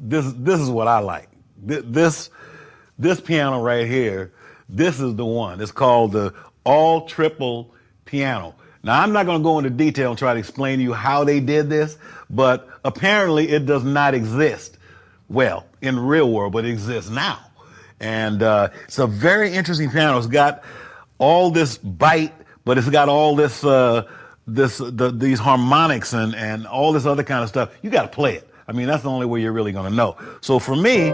this is what I like. This piano right here, this is the one. It's called the all triple piano. Now, I'm not going to go into detail and try to explain to you how they did this, but apparently it does not exist, well, in the real world, but it exists now. And it's a very interesting piano. It's got all this bite, but it's got all this these harmonics and all this other kind of stuff. You got to play it. I mean, that's the only way you're really going to know. So for me,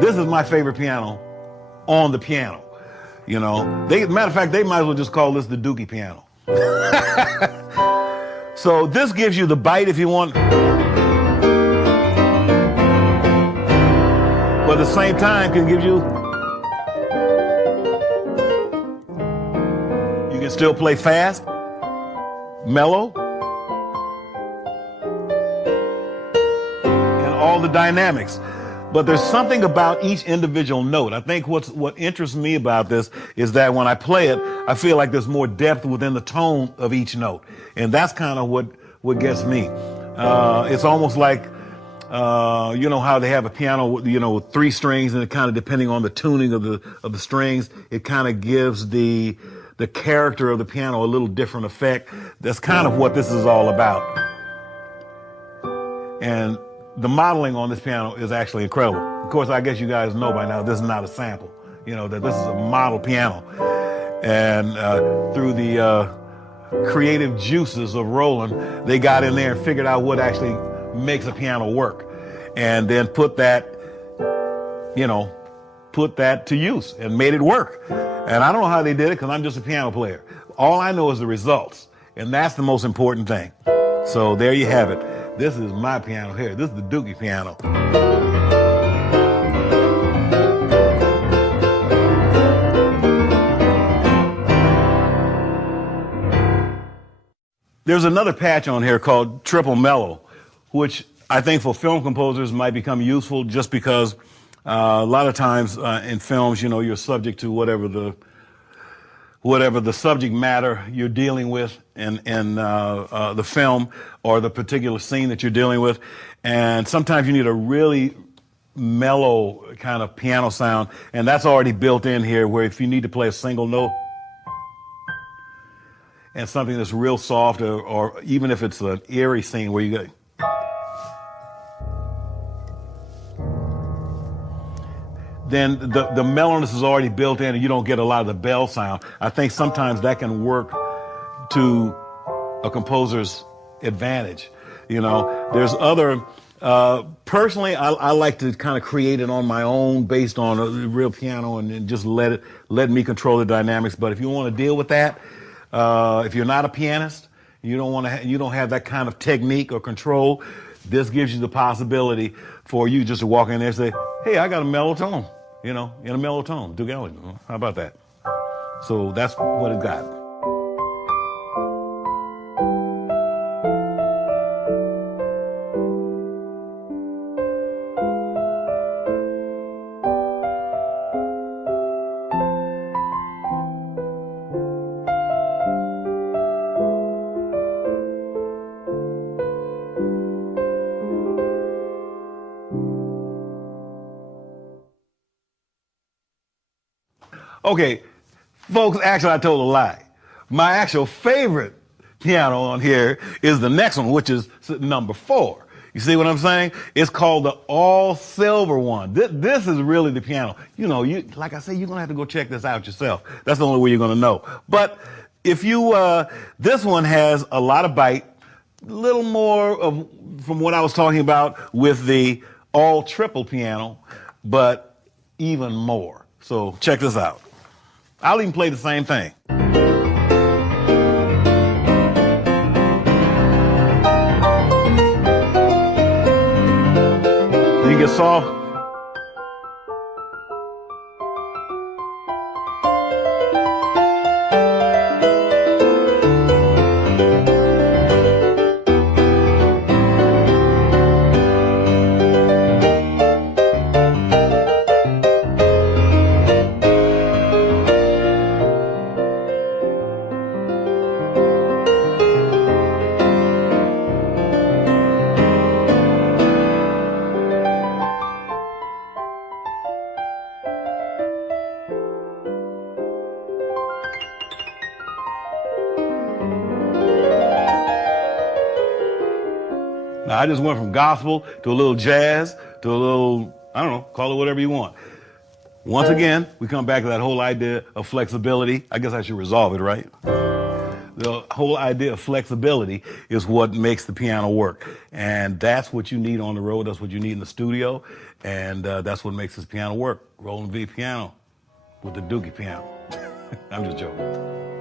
this is my favorite piano on the piano. You know, matter of fact, they might as well just call this the Dookie piano. So this gives you the bite if you want, but at the same time can give you, you can still play fast, mellow, and all the dynamics. But there's something about each individual note. I think what interests me about this is that when I play it, I feel like there's more depth within the tone of each note. And that's kind of what gets me. It's almost like, you know how they have a piano, you know, with 3 strings, and it kind of, depending on the tuning of the strings, it kind of gives the character of the piano a little different effect. That's kind of what this is all about. And the modeling on this piano is actually incredible. Of course, I guess you guys know by now this is not a sample, you know, that this is a model piano. And through the creative juices of Roland, they got in there and figured out what actually makes a piano work. And then put that to use and made it work. And I don't know how they did it because I'm just a piano player. All I know is the results. And that's the most important thing. So there you have it. This is my piano here. This is the Dookie piano. There's another patch on here called Triple Mellow, which I think for film composers might become useful just because a lot of times in films, you know, you're subject to whatever the subject matter you're dealing with in the film or the particular scene that you're dealing with. And sometimes you need a really mellow kind of piano sound, and that's already built in here, where if you need to play a single note and something that's real soft, or even if it's an eerie scene where you go, then the mellowness is already built in and you don't get a lot of the bell sound. I think sometimes that can work to a composer's advantage. You know, there's other, personally, I like to kind of create it on my own based on a real piano and just let me control the dynamics. But if you want to deal with that, if you're not a pianist, you don't have that kind of technique or control, this gives you the possibility for you just to walk in there and say, hey, I got a mellow tone, you know, in a mellow tone. How about that? So that's what it got. Okay, folks, actually I told a lie. My actual favorite piano on here is the next one, which is number 4. You see what I'm saying? It's called the all silver one. This is really the piano. You know, like I say, you're gonna have to go check this out yourself. That's the only way you're gonna know. But if you, this one has a lot of bite, a little more of from what I was talking about with the all triple piano, but even more. So check this out. I'll even play the same thing. You get soft. Now, I just went from gospel to a little jazz to a little, I don't know, call it whatever you want. Once again, we come back to that whole idea of flexibility. I guess I should resolve it, right? The whole idea of flexibility is what makes the piano work. And that's what you need on the road. That's what you need in the studio. And that's what makes this piano work. Roland V piano with the Dookie piano. I'm just joking.